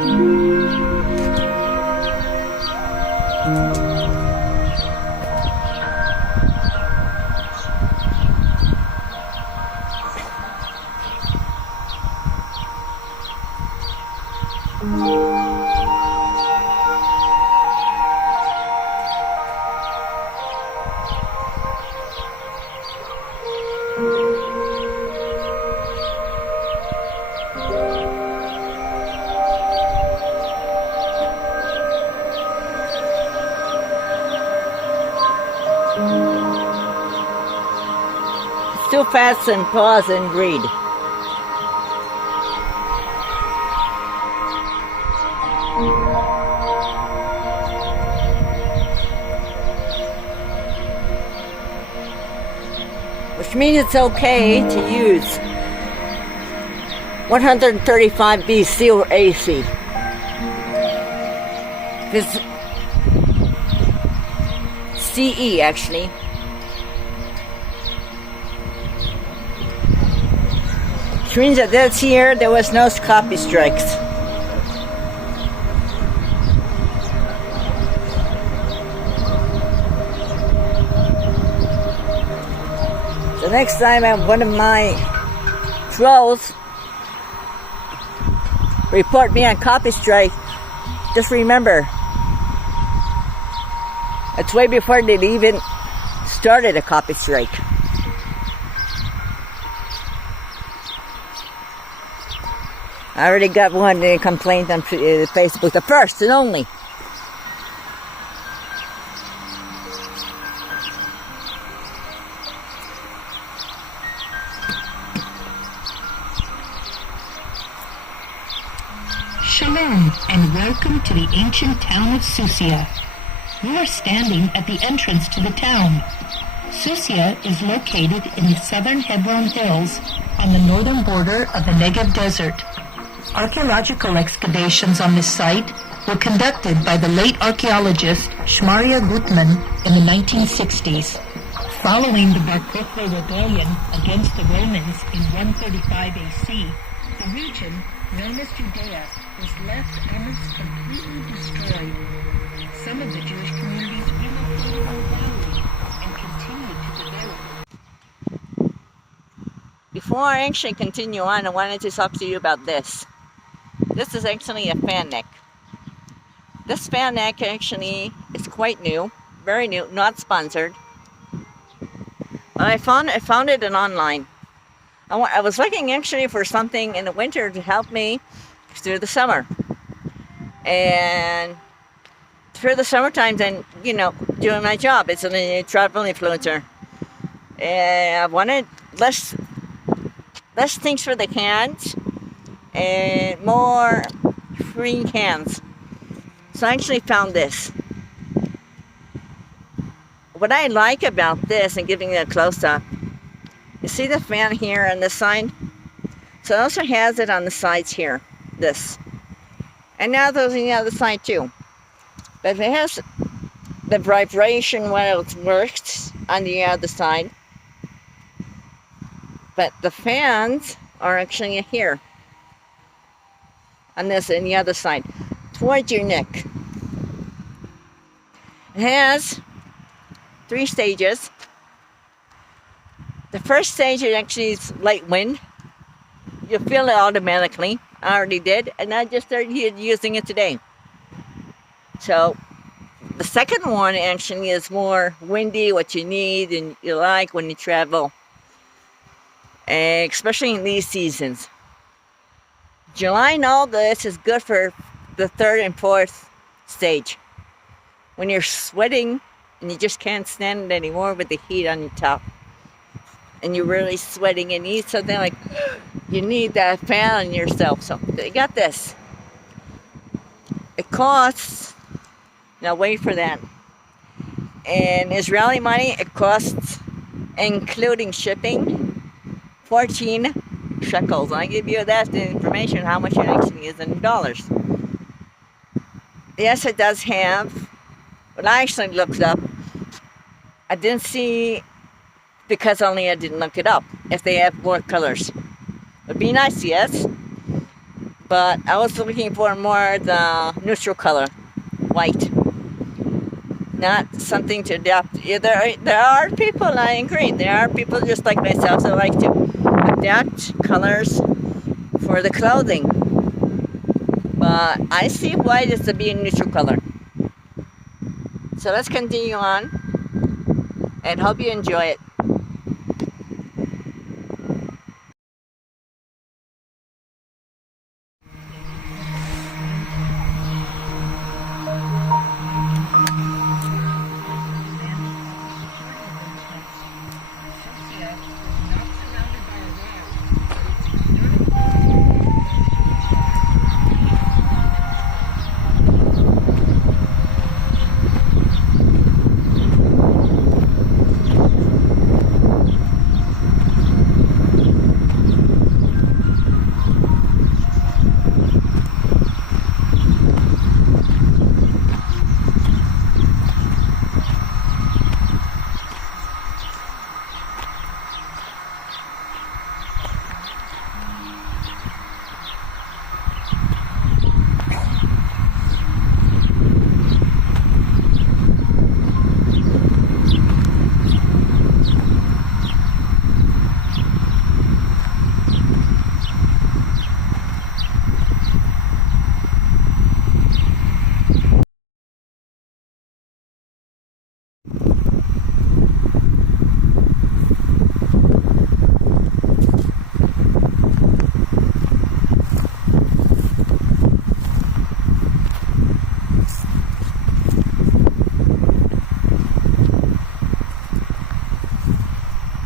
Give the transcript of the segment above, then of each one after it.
Too fast and pause and read. Which means it's okay to use 135 BC or AC. Because CE actually. Which means that this year there was no copy strikes. So next time one of my trolls report me on copy strike, just remember, it's way before they'd even started a copy strike. I already got one complaint on Facebook, the first and only. Shalom and welcome to the ancient town of Susiya. You are standing at the entrance to the town. Susiya is located in the southern Hebron Hills on the northern border of the Negev Desert. Archaeological excavations on this site were conducted by the late archaeologist Shmaria Gutman in the 1960s. Following the Bar Kokhba rebellion against the Romans in 135 AC, the region known as Judea was left almost completely destroyed. Some of the Jewish communities relocated in the valley and continued to develop. Before I actually continue on, I wanted to talk to you about this. This is actually a fan neck. This fan neck actually is quite new, very new, not sponsored. But I found it online. I was looking actually for something in the winter to help me through the summer. And through the summertime, then, you know, doing my job. It's a travel influencer. And I wanted less things for the hands and more free hands. So I actually found this. What I like about this, and giving it a close-up, you see the fan here on this side? So it also has it on the sides here, this. And now those on the other side too. But it has the vibration while it works on the other side. But the fans are actually here. On this and the other side, towards your neck. It has 3 stages. The first stage is actually light wind. You feel it automatically. I already did, and I just started using it today. So the second one actually is more windy, what you need and you like when you travel, especially in these seasons. July and August is good for the 3rd and 4th stage. When you're sweating and you just can't stand it anymore with the heat on your top. And you're really sweating and you need something like, you need that fan on yourself. So they got this. It costs, now wait for that. In Israeli money, it costs, including shipping, 14 shekels. I give you that information, how much it actually is in dollars. Yes, it does have, but I actually looked up. I didn't see, because only I didn't look it up, if they have more colors. Would be nice, yes. But I was looking for more the neutral color, white. Not something to adapt. Yeah, there are people, I agree, there are people just like myself that like to adapt colors for the clothing. But I see white as to be a neutral color. So let's continue on and hope you enjoy it.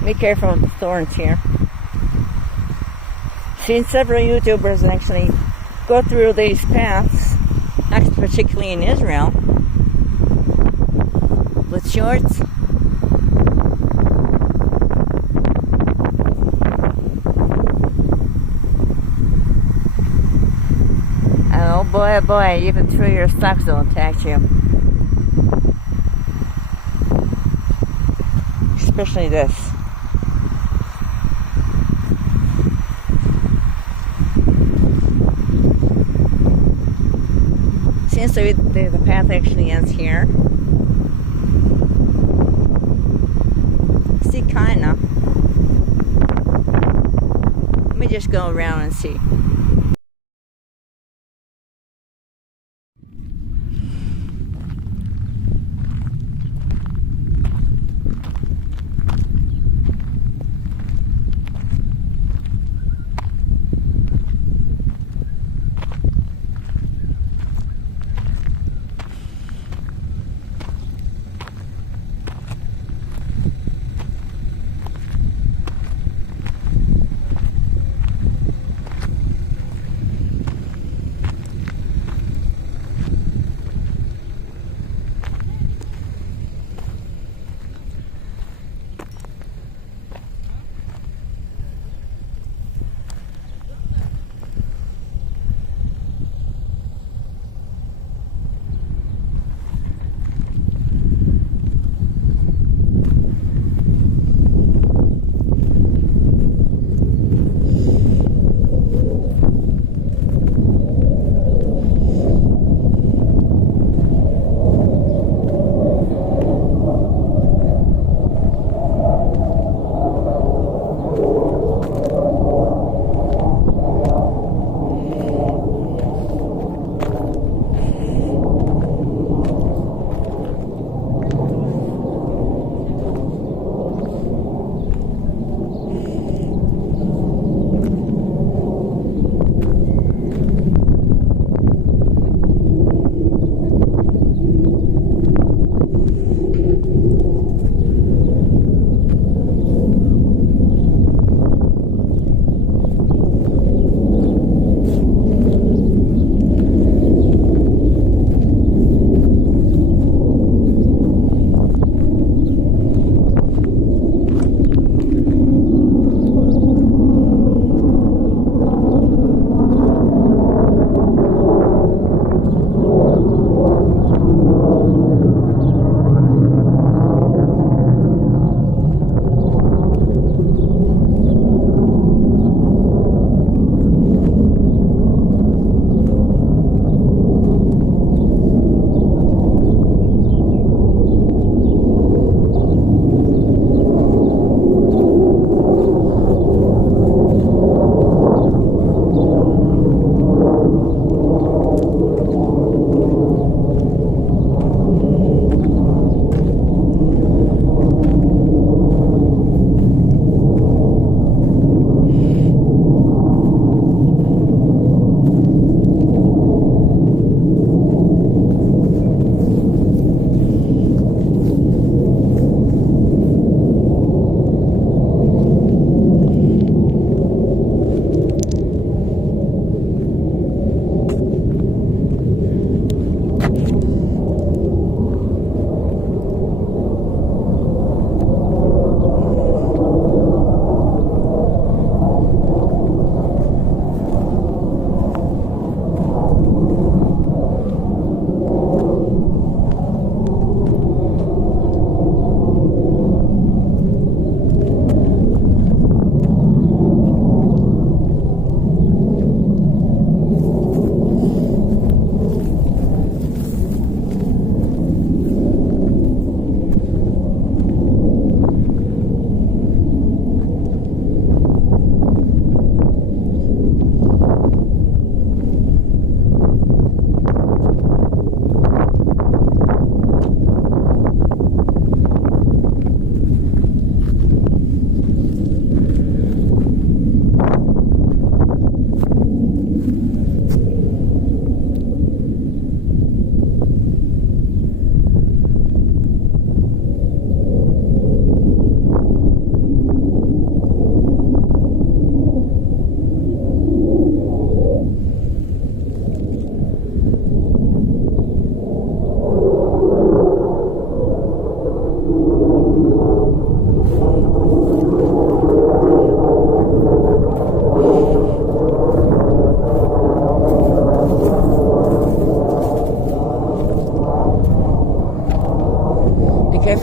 Be careful with the thorns here. Seen several YouTubers actually go through these paths, particularly in Israel, with shorts. And oh boy, even through your socks will attack you. Especially this. Seems to be the path actually ends here. See, kinda. Let me just go around and see.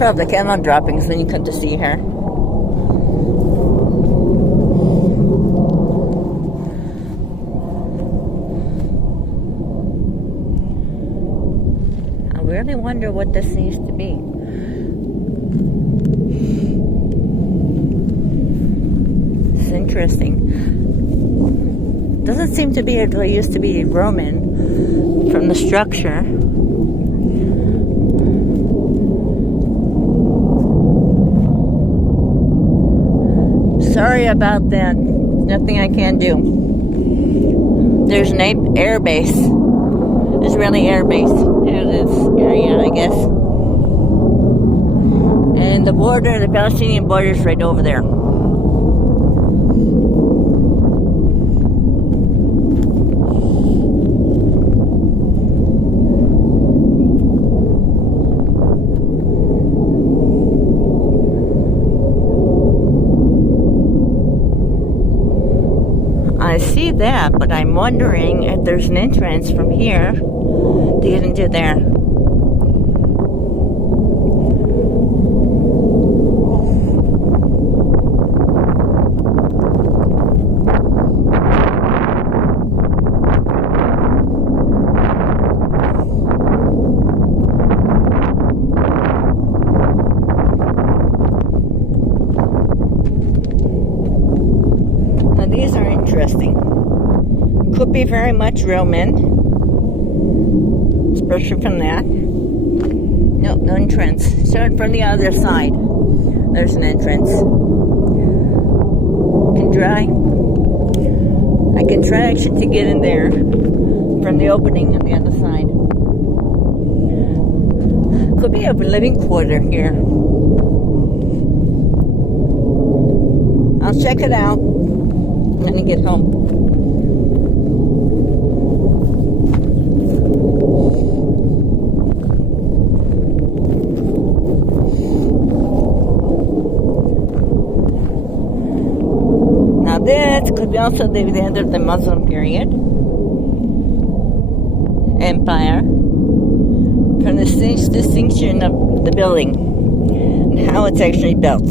careful of the camera droppings, then you come to see her. I really wonder what this needs to be. It's interesting. Doesn't seem to be it used to be Roman from the structure. Sorry about that. Nothing I can do. There's an air base. Israeli air base in this area, I guess. And the border, the Palestinian border is right over there. I see that, but I'm wondering if there's an entrance from here to get into there. These are interesting. Could be very much Roman, especially from that. No entrance. Start from the other side. There's an entrance. I can try actually to get in there from the opening on the other side. Could be a living quarter here. I'll check it out when I get home. Now this could be also the end of the Muslim period. Empire. From the distinction of the building and how it's actually built.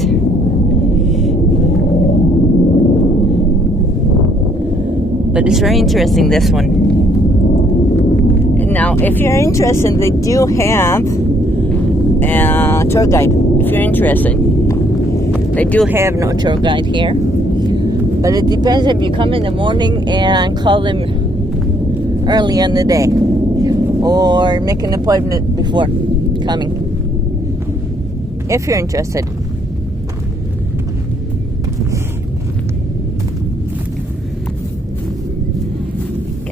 But it's very interesting, this one. Now, if you're interested, they do have a tour guide. If you're interested, they do have no tour guide here. But it depends if you come in the morning and call them early in the day. Or make an appointment before coming. If you're interested.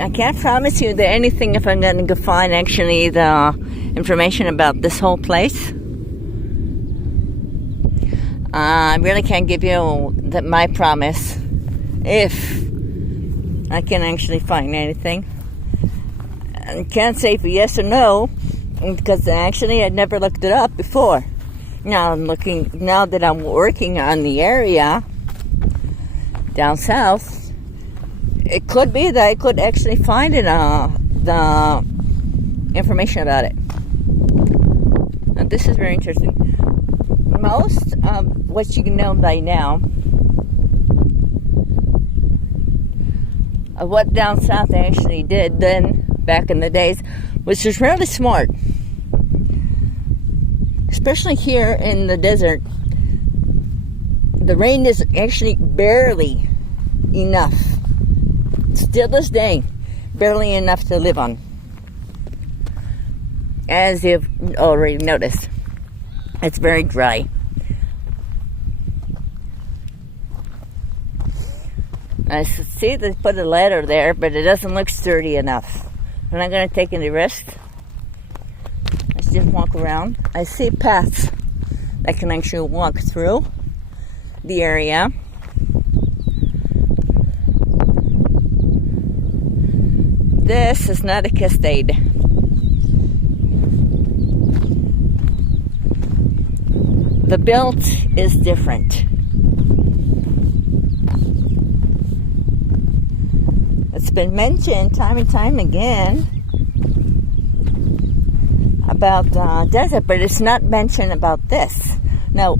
I can't promise you that anything if I'm going to find actually the information about this whole place. I really can't give you my promise if I can actually find anything. I can't say for yes or no because actually I never looked it up before. Now that I'm working on the area down south. It could be that I could actually find the information about it. Now, this is very interesting. Most of what you know by now of what down south they actually did then, back in the days, which was really smart. Especially here in the desert. The rain is actually barely enough. Still this day, barely enough to live on. As you've already noticed, it's very dry. I see they put a ladder there, but it doesn't look sturdy enough. I'm not going to take any risk. Let's just walk around. I see paths that can actually walk through the area. This is not a cascade. The build is different. It's been mentioned time and time again about desert, but it's not mentioned about this. Now,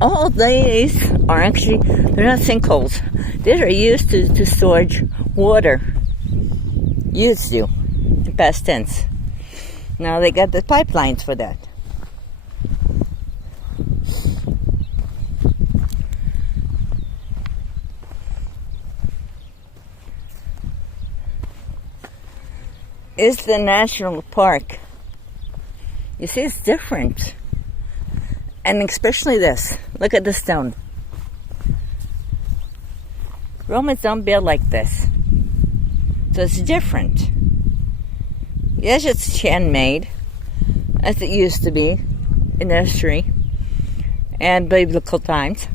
all these are actually, they're not sinkholes. These are used to storage water. Used to, in past tense. Now they got the pipelines for that. Is the national park. You see, it's different. And especially this. Look at the stone. Romans don't build like this. So it's different. Yes, it's handmade, as it used to be in history and biblical times.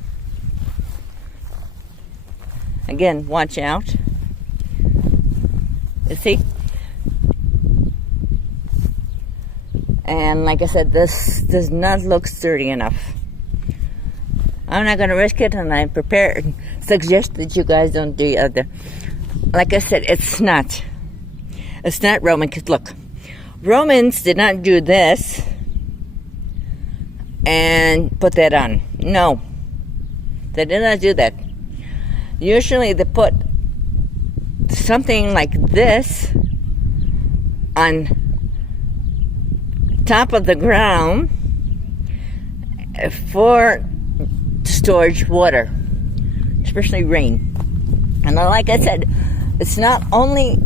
Again, watch out. You see? And like I said, this does not look sturdy enough. I'm not going to risk it, and I suggest that you guys don't do either. Like I said, it's not Roman, because look, Romans did not do this and put that on. No, they did not do that. Usually they put something like this on top of the ground for storage water, especially rain. And like I said, it's not only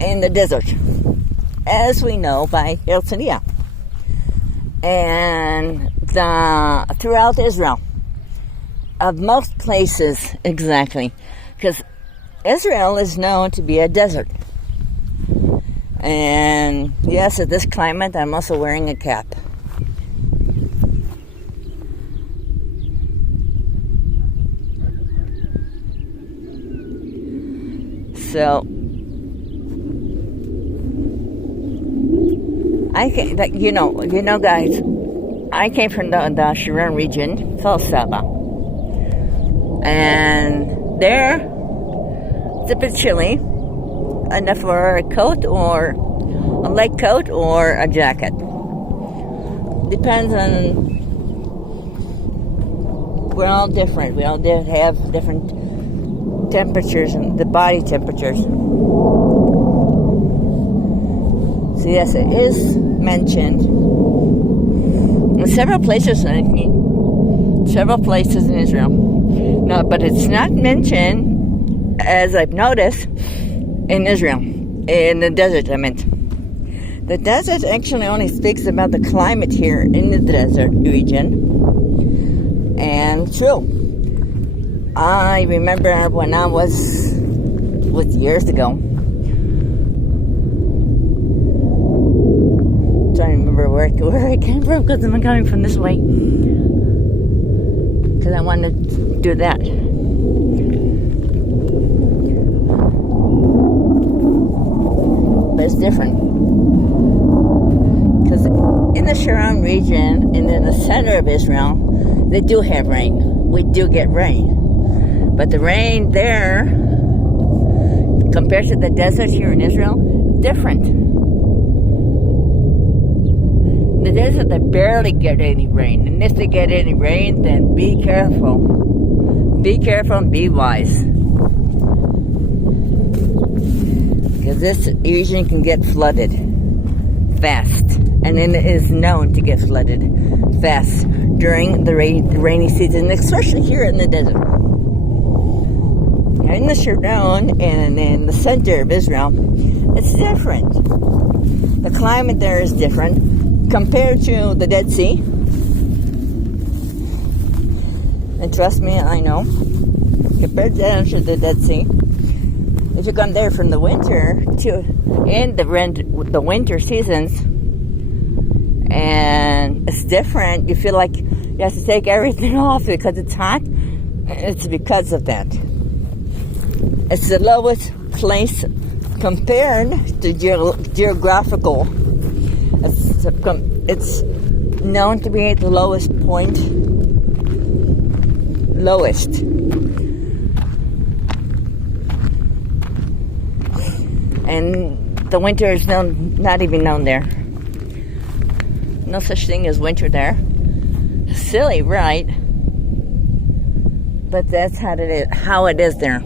in the desert, as we know by Susiya, and throughout Israel, of most places exactly, because Israel is known to be a desert. And yes, at this climate, I'm also wearing a cap. So, guys, I came from the Sharon region, Saba, and there it's a bit chilly, enough for a coat or a light coat or a jacket. Depends on. We're all different. We all have different temperatures and the body temperatures. So yes, it is mentioned in several places in Israel. No, but it's not mentioned, as I've noticed, in Israel, in the desert. I meant the desert actually only speaks about the climate here in the desert region. And true, I remember when I was years ago. Trying to remember where I came from, because I'm coming from this way. Because I wanted to do that. But it's different. Because in the Sharon region, and in the center of Israel, they do have rain. We do get rain. But the rain there, compared to the desert here in Israel, different. In the desert, they barely get any rain. And if they get any rain, then be careful. Be careful and be wise. Because this region can get flooded fast. And it is known to get flooded fast during the rainy season, especially here in the desert. In the Sharon and in the center of Israel, it's different. The climate there is different compared to the Dead Sea. And trust me, I know. Compared to the Dead Sea, if you come there from the winter to in the winter seasons, and it's different. You feel like you have to take everything off because it's hot. It's because of that. It's the lowest place compared to geographical. It's known to be the lowest point. Lowest. And the winter is not even known there. no such thing as winter there. Silly, right? But that's how it is there.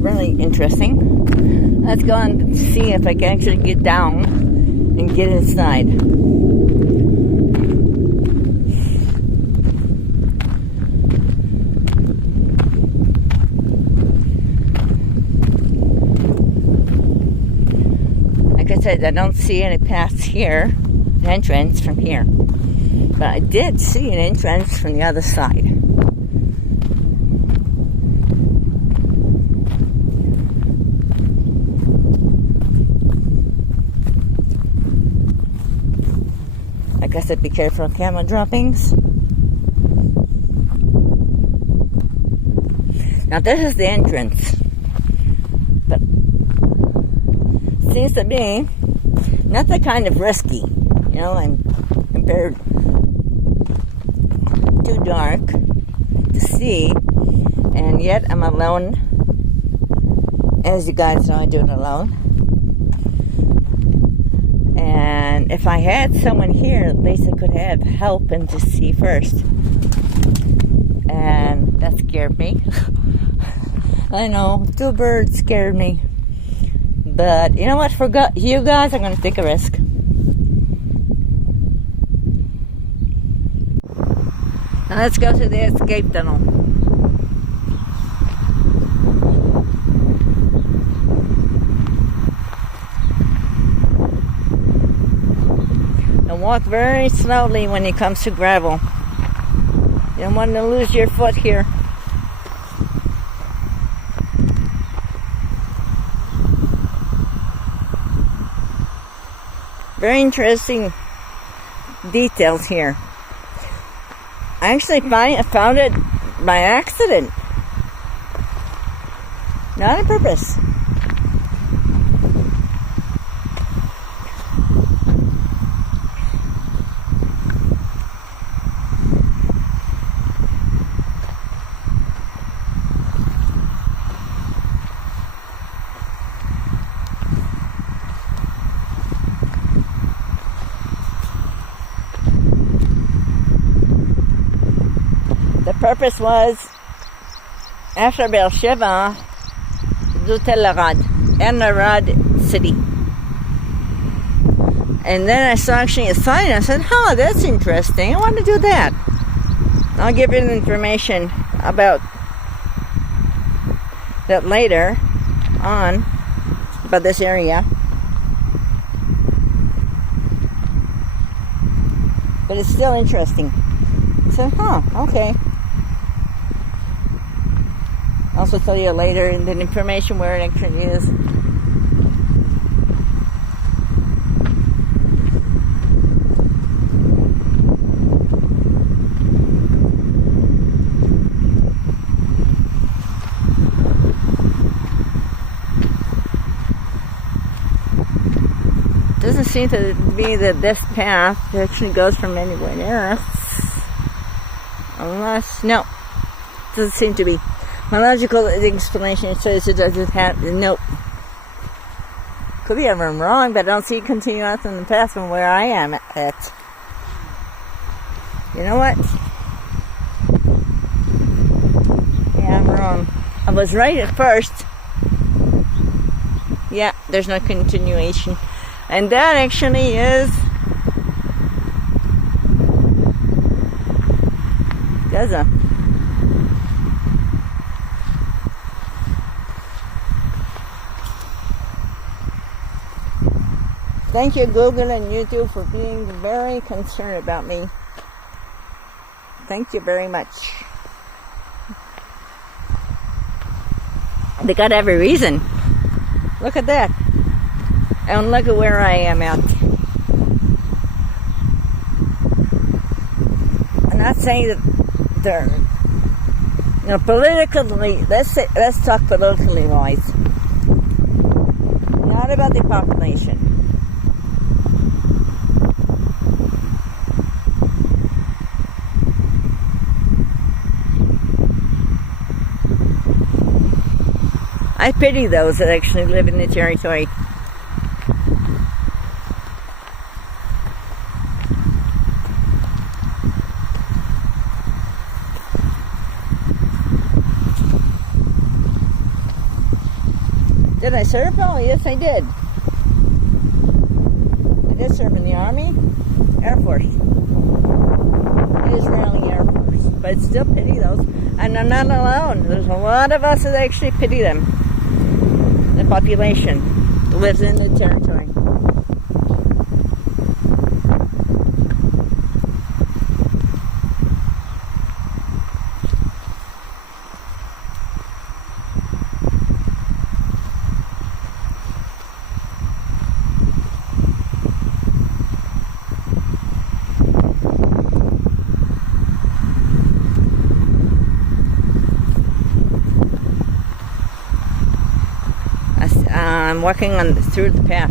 Really interesting. Let's go and see if I can actually get down and get inside. Like I said, I don't see any paths here, entrance from here. But I did see an entrance from the other side. Like I said, be careful of camera droppings. Now this is the entrance. But seems to be not the kind of risky. You know, I'm compared too dark to see, and yet I'm alone. As you guys know, I do it alone. And if I had someone here, at least I could have help and to see first. And that scared me. I know, 2 birds scared me. But you know what? For you guys, I'm going to take a risk. Now let's go to the escape tunnel. And walk very slowly when it comes to gravel. You don't want to lose your foot here. Very interesting details here. I actually found it by accident. Not on purpose. The purpose was, after Beersheba, Inorder city. And then I saw actually a sign. I said, "Oh, that's interesting. I want to do that." I'll give you information about that later on, about this area. But it's still interesting. So, okay. I'll also tell you later in the information where it actually is. Doesn't seem to be that this path actually goes from anywhere else. Unless, no, doesn't seem to be. My logical explanation says it doesn't have, nope. Could be I'm wrong, but I don't see it continue out on the path from where I am at. You know what? Yeah, I'm wrong. I was right at first. Yeah, there's no continuation. And that actually is Gaza. Thank you, Google and YouTube, for being very concerned about me. Thank you very much. They got every reason. Look at that. And look at where I am at. I'm not saying that they're, politically, let's talk politically wise. Not about the population. I pity those that actually live in the territory. Did I serve? Oh, yes, I did. I did serve in the Army, Air Force, Israeli Air Force. But I still pity those. And I'm not alone. There's a lot of us that actually pity them. The population that lives in the territory. I'm walking through the path.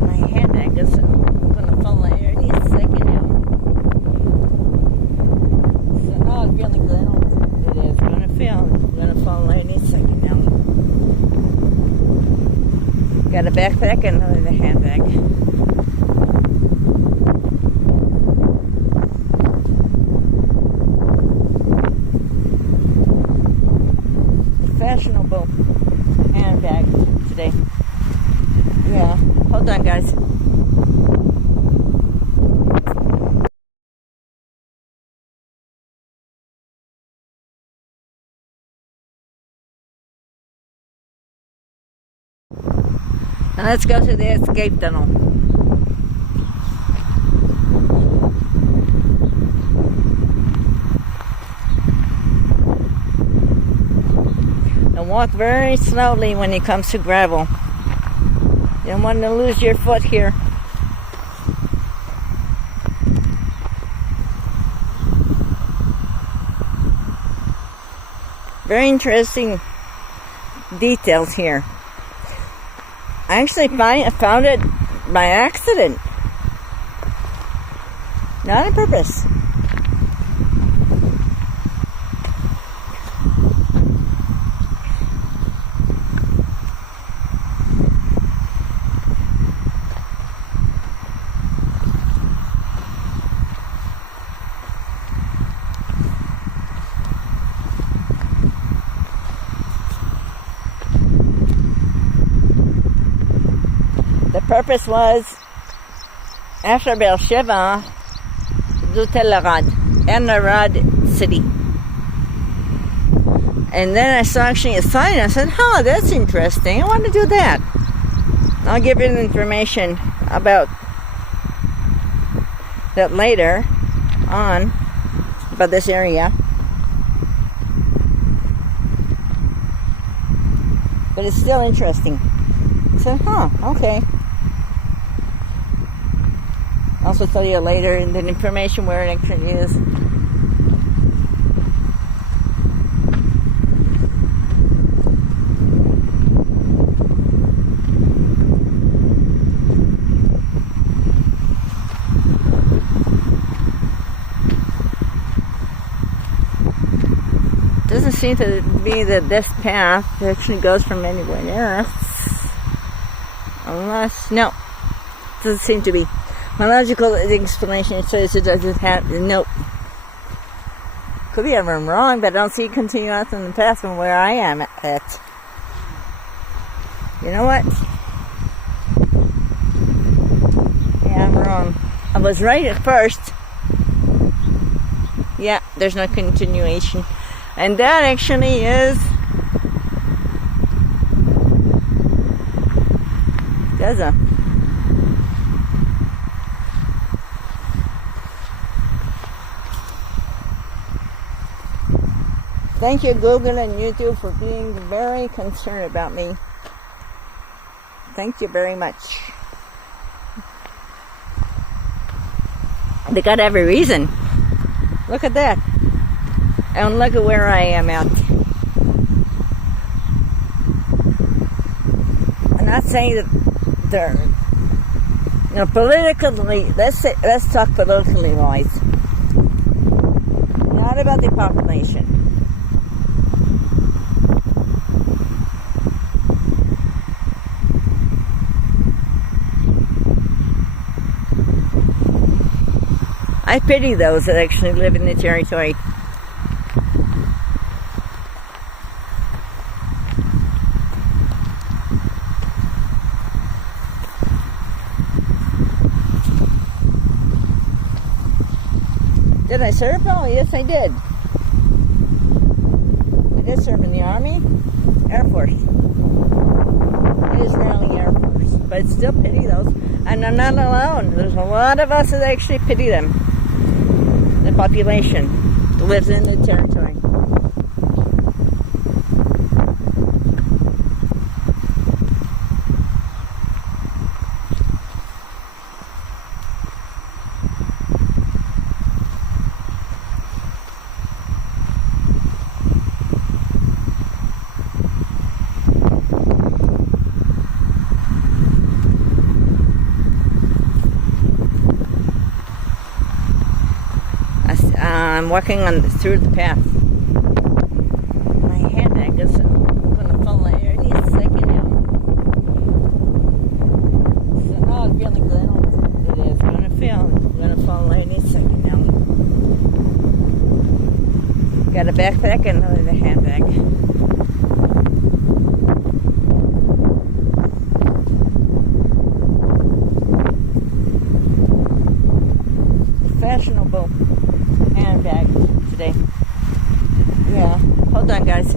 My handbag is going to fall any second now. So now I'm feeling good. It is going to fall any second now. Got a backpack and a handbag. Fashionable handbag today. Yeah, hold on, guys. Now let's go to the escape tunnel. And walk very slowly when it comes to gravel. You don't want to lose your foot here. Very interesting details here. I actually found it by accident. Not on purpose. The purpose was, after Beersheba, Inorder city. And then I saw actually a sign. I said, "Oh, that's interesting. I want to do that." I'll give you the information about that later on, about this area. But it's still interesting. I said, okay. I'll also tell you later the information where it actually is. Doesn't seem to be that this path actually goes from anywhere else. Unless, no, doesn't seem to be. My logical explanation says it doesn't have, nope. Could be I'm wrong, but I don't see continuous in the path from where I am at. You know what? Yeah, I'm wrong. I was right at first. Yeah, there's no continuation. And that actually is Gaza. Thank you, Google and YouTube, for being very concerned about me. Thank you very much. They got every reason. Look at that. And look at where I am at. I'm not saying that they're, politically, let's talk politically wise. Not about the population. I pity those that actually live in the territory. Did I serve? Oh, yes, I did. I did serve in the Army, Air Force, Israeli Air Force. But I still pity those. And I'm not alone. There's a lot of us that actually pity them. The population that lives in the territory. I'm walking on through the path. My handbag is going to fall any second now. So now I'm feeling good. It is going to fall any second now. Got a backpack and another handbag. Fashionable handbag today. Yeah. Hold on, guys.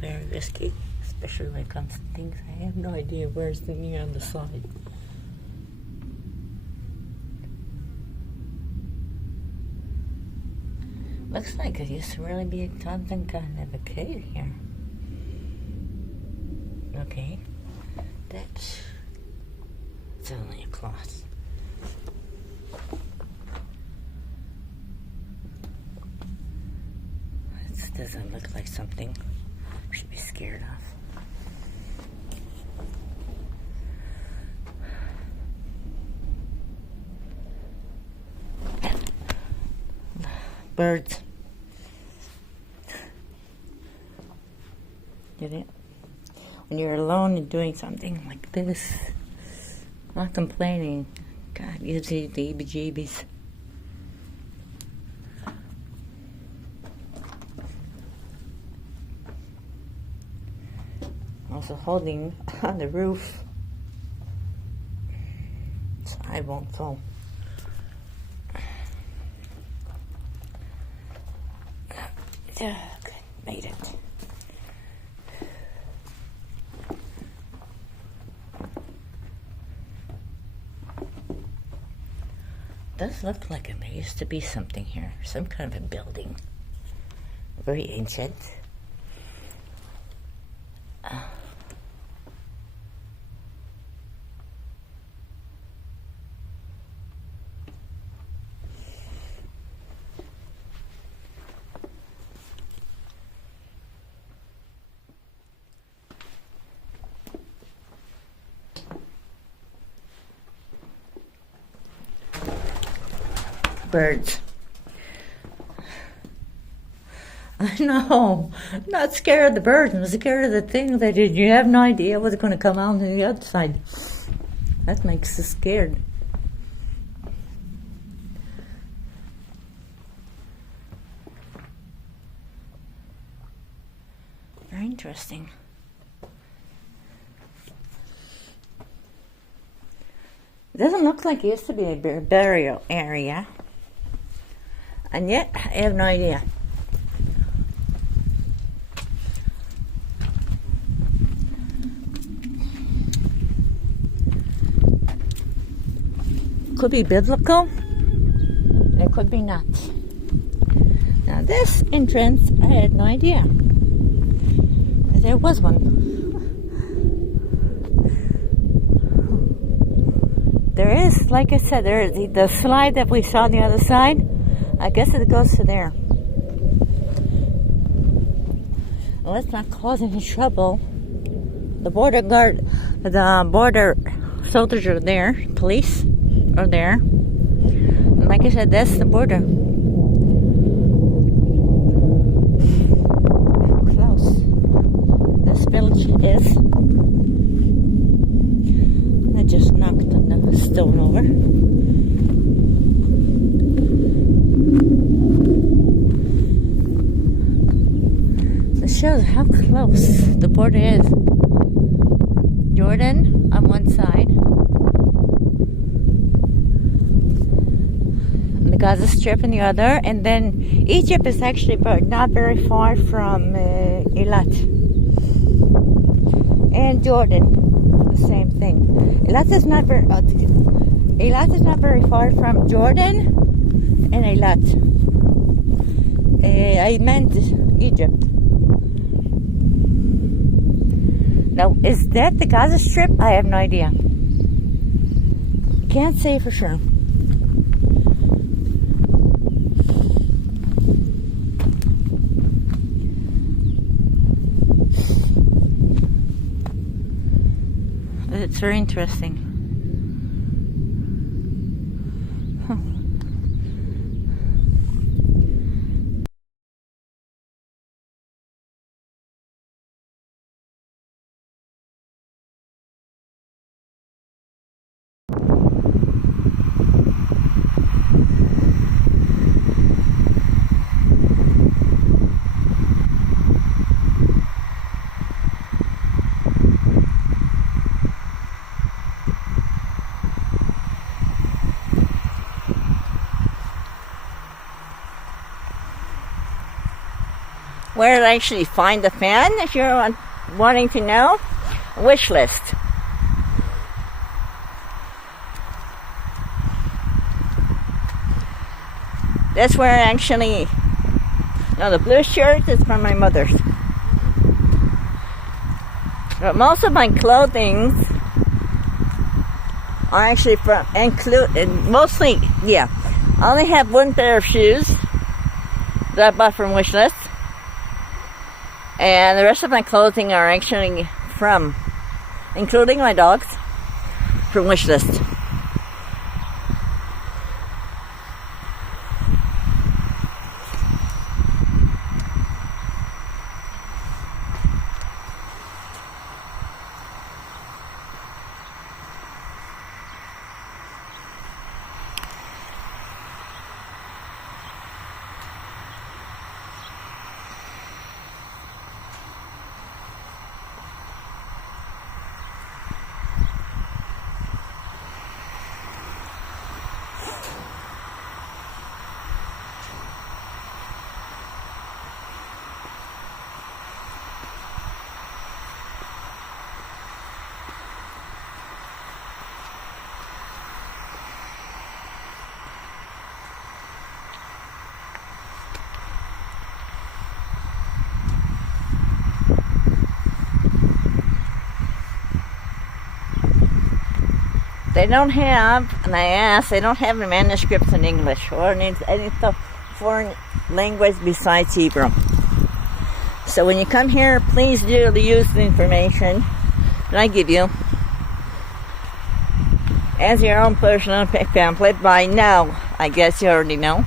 very risky, especially when it comes to things. I have no idea where's the knee on the side. Looks like it used to really be something kind of a cave here. Okay, it's only a cloth. This doesn't look like something we should be scared of. Birds. Get it? When you're alone and doing something like this, not complaining, God, gives you the heebie-jeebies. Also holding on the roof so I won't fall. Yeah, good, made it. Does look like there used to be something here, some kind of a building, very ancient. Birds. I know. I'm not scared of the birds. I'm scared of the thing that you have no idea what's going to come out on the other side. That makes us scared. Very interesting. It doesn't look like it used to be a burial area. And yet, I have no idea. Could be biblical. It could be not. Now this entrance, I had no idea. There was one. There is, like I said, there is the slide that we saw on the other side. I guess it goes to there. Well, let's not cause any trouble. The border guard, the border soldiers are there. Police are there. And like I said, that's the border. Close. This village is. I just knocked the stone over. Shows how close the border is. Jordan on one side, and the Gaza Strip on the other, and then Egypt is actually not very far from Eilat. And Jordan, the same thing. Eilat is not very far from Jordan and Eilat. I meant Egypt. Now, is that the Gaza Strip? I have no idea. Can't say for sure. It's very interesting. where to actually find the fan, if you're wanting to know. Wish list. That's where actually, no, the blue shirt is from my mother's. But most of my clothing are actually from, mostly, yeah. I only have one pair of shoes that I bought from Wishlist. And the rest of my clothing are actually from, including my dogs, from Wishlist. They don't have, and I asked, they don't have the manuscripts in English or any foreign language besides Hebrew. So when you come here, please do use the information that I give you as your own personal pamphlet. By now, I guess you already know.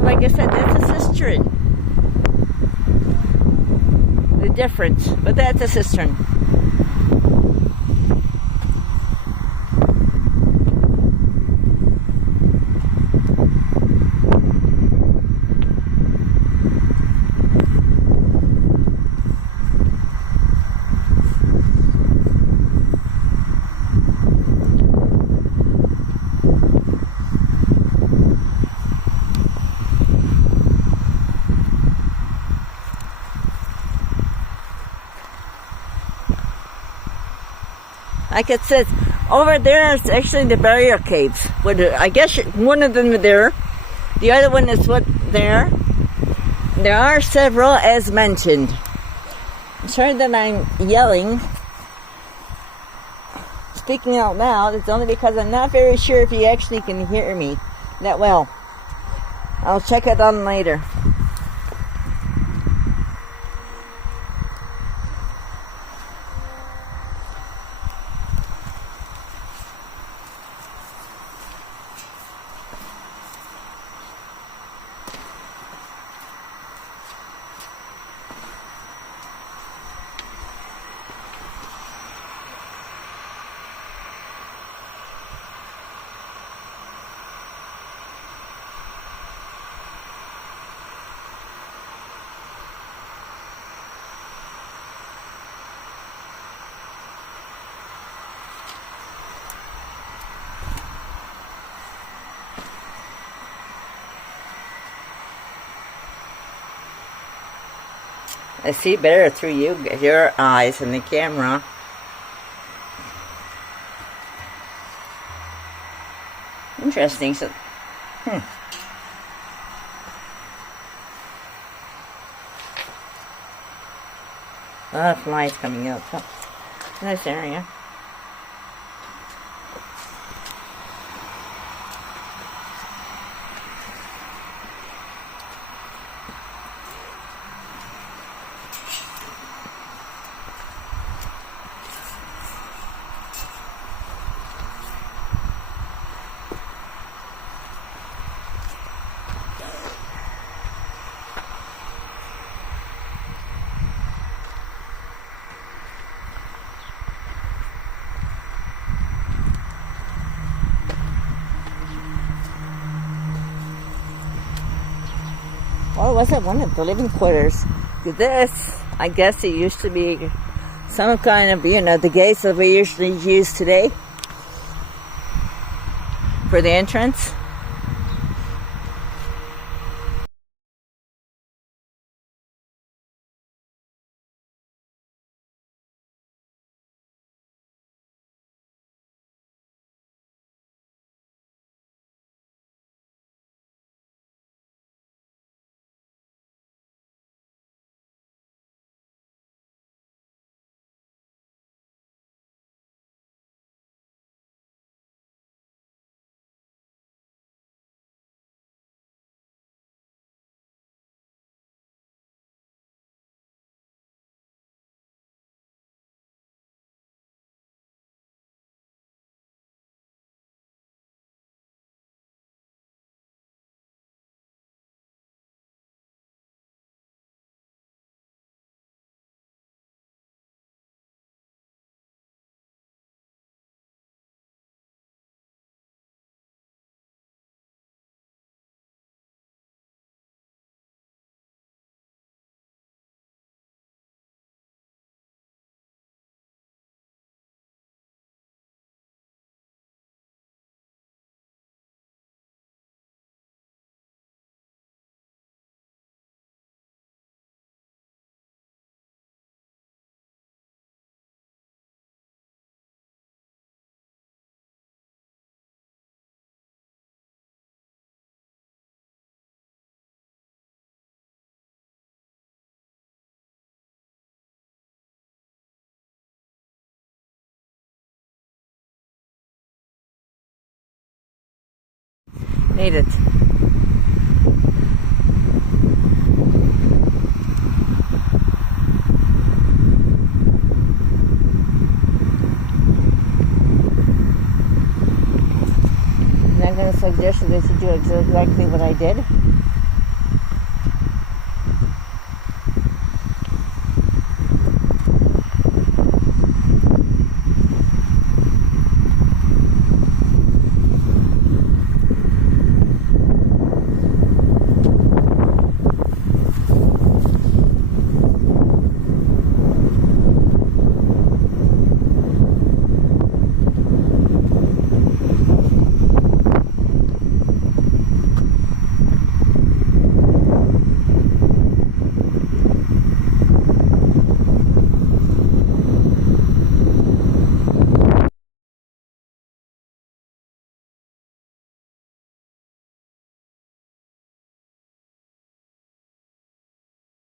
Like I said, that's a cistern. The difference, but that's a cistern. Like it says, Over there is actually the barrier caves. I guess one of them are there. The other one is there. There are several, as mentioned. I'm sorry that I'm yelling, speaking out loud. It's only because I'm not very sure if you actually can hear me that well. I'll check it on later. I see better through your eyes and the camera. Interesting. So, A lot of flies coming out. Oh, nice area. Well, it wasn't one of the living quarters. This, I guess it used to be some kind of, the gates that we usually use today for the entrance. Made it. And I'm going to suggest that you do exactly what I did.